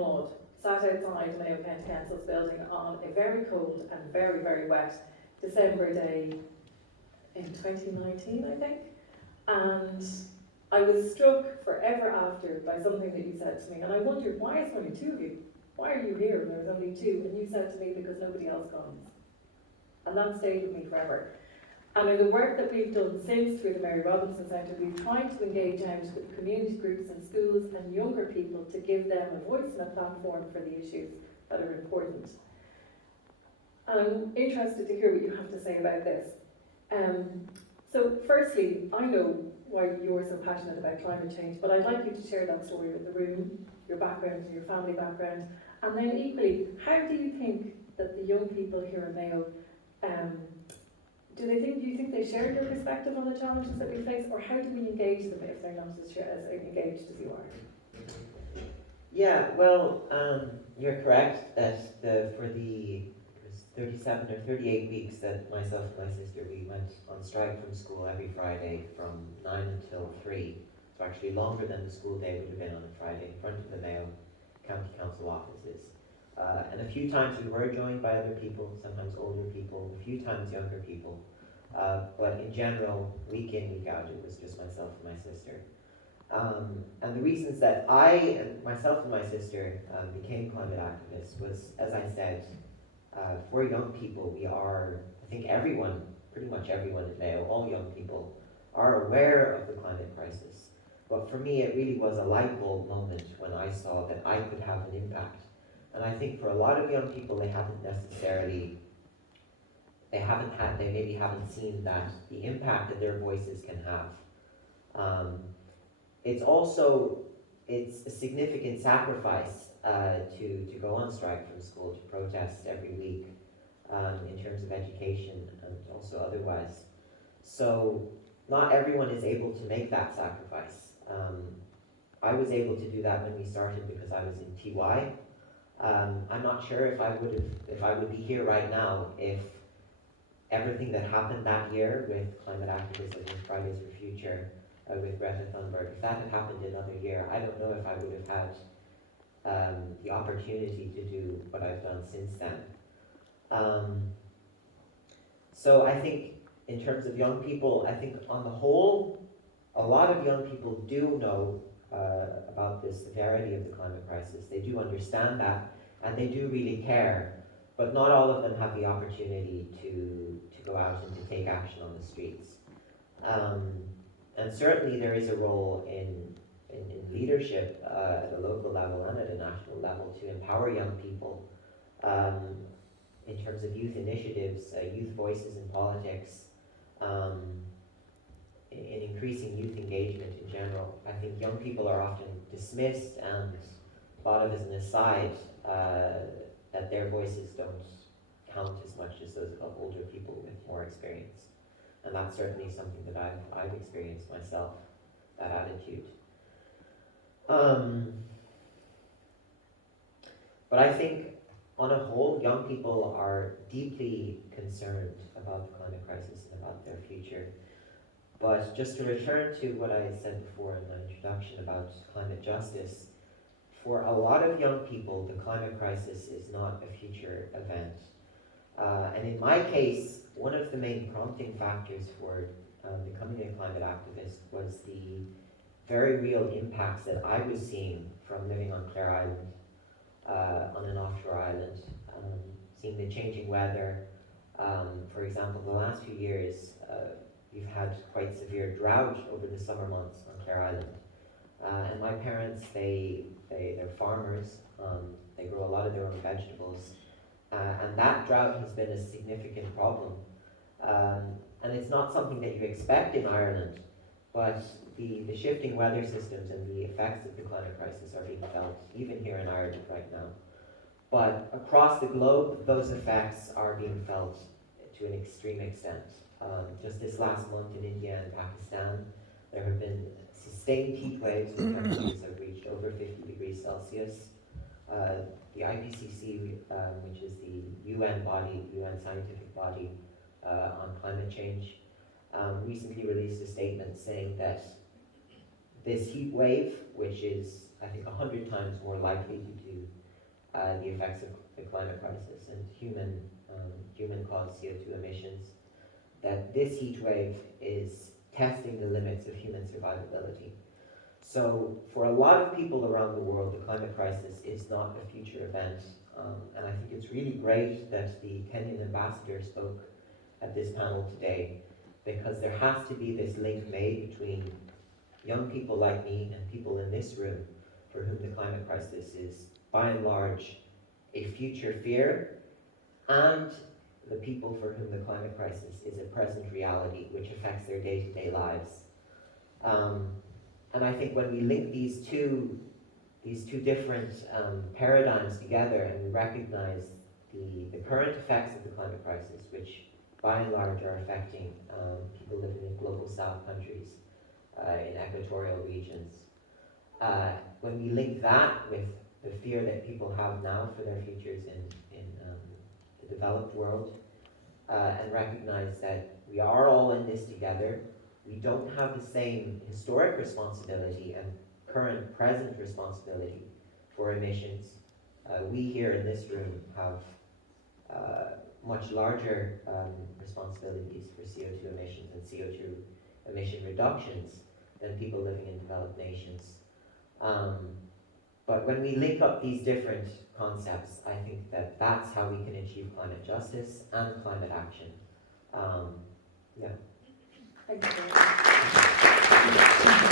mud, sat outside Mayo County Council's building on a very cold and very, very wet December day in 2019, I think. And I was struck forever after by something that you said to me, and I wondered, why is there only two of you? Why are you here when there's only two? And you said to me, because nobody else comes. And that stayed with me forever. And in the work that we've done since through the Mary Robinson Centre, we've tried to engage out with community groups and schools and younger people to give them a voice and a platform for the issues that are important. And I'm interested to hear what you have to say about this. So firstly, I know why you're so passionate about climate change, but I'd like you to share that story with the room, your background, your family background, and then equally, how do you think that the young people here in Mayo, do you think they share your perspective on the challenges that we face, or how do we engage them if they're not as engaged as you are? Yeah, well, you're correct that for the 37 or 38 weeks that myself and my sister, we went on strike from school every Friday from 9 until 3. So actually longer than the school day would have been on a Friday in front of the Mayo County Council offices. And a few times we were joined by other people, sometimes older people, a few times younger people. But in general, week in, week out, it was just myself and my sister. And the reasons that myself and my sister became climate activists was, as I said, for young people, I think everyone, pretty much everyone at Mayo, all young people, are aware of the climate crisis. But for me, it really was a light bulb moment when I saw that I could have an impact. And I think for a lot of young people, they maybe haven't seen that the impact that their voices can have. It's a significant sacrifice to go on strike from school, to protest every week in terms of education and also otherwise. So not everyone is able to make that sacrifice. I was able to do that when we started because I was in TY. I'm not sure if I would be here right now if everything that happened that year with climate activism, with Fridays for Future, with Greta Thunberg, if that had happened another year, I don't know if I would have had the opportunity to do what I've done since then. So I think in terms of young people, I think on the whole, a lot of young people do know about the severity of the climate crisis. They do understand that, and they do really care, but not all of them have the opportunity to go out and to take action on the streets. And certainly there is a role in leadership at a local level and at a national level to empower young people in terms of youth initiatives, youth voices in politics, in increasing youth engagement in general. I think young people are often dismissed and thought of as an aside, that their voices don't count as much as those of older people with more experience. And that's certainly something that I've experienced myself, that attitude. But I think on a whole, young people are deeply concerned about the climate crisis and about their future. But just to return to what I said before in the introduction about climate justice, for a lot of young people, the climate crisis is not a future event. And in my case, one of the main prompting factors for becoming a climate activist was the very real impacts that I was seeing from living on Clare Island, on an offshore island, seeing the changing weather. For example, the last few years, we've had quite severe drought over the summer months on Clare Island. And my parents, they're farmers. They grow a lot of their own vegetables. And that drought has been a significant problem. And it's not something that you expect in Ireland, but the shifting weather systems and the effects of the climate crisis are being felt even here in Ireland right now. But across the globe, those effects are being felt to an extreme extent. Just this last month in India and Pakistan, there have been sustained heat waves where temperatures have reached over 50 degrees Celsius. The IPCC, which is the UN scientific body on climate change, recently released a statement saying that this heat wave, which is, I think, 100 times more likely the effects of the climate crisis and human-caused CO2 emissions, that this heat wave is testing the limits of human survivability. So for a lot of people around the world, the climate crisis is not a future event. And I think it's really great that the Kenyan ambassador spoke at this panel today, because there has to be this link made between young people like me and people in this room for whom the climate crisis is, by and large, a future fear, and the people for whom the climate crisis is a present reality which affects their day-to-day lives. And I think when we link these two different paradigms together, and we recognize the current effects of the climate crisis, which by and large are affecting people living in global south countries, in equatorial regions. When we link that with the fear that people have now for their futures in the developed world, and recognize that we are all in this together, we don't have the same historic responsibility and current present responsibility for emissions. We here in this room have much larger responsibilities for CO2 emissions and CO2 emission reductions than people living in developed nations. But when we link up these different concepts, I think that that's how we can achieve climate justice and climate action. Yeah. Thank you.